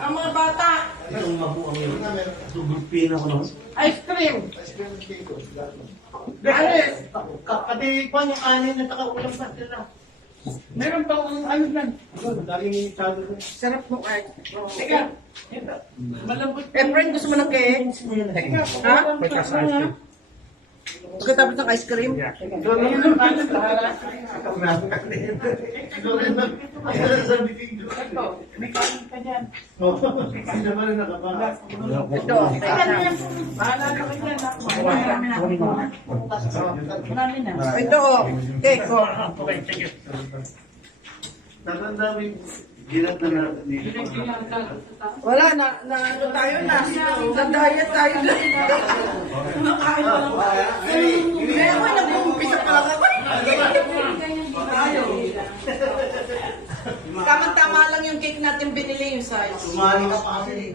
Ang mga bata. Itong mabuang yun. Sugulpin ako naman. Ice cream. Pati pa yung kanin na takaulang pa sila. Meron pa akong ano lang. Daling talo ko. Sarap mo ay. Teka. Malambot. Friend, gusto mo ng cake? Ha? Pagkatapos ng ice cream? Doon lang yung kanin. May kain ka dyan. Hindi naman na nakabakas. Ito. Bahala ka ba dyan? Marami na. Ito oh. Cake oh. Tatandawin, ginat na natin. Wala na. Ano tayo na? Sa diet tayo na. Nakain pa lang. Ewan, nag-uumpisa pa lang ako. Tamang-tama lang yung cake natin binili yung size. Sumali ka pa kasi.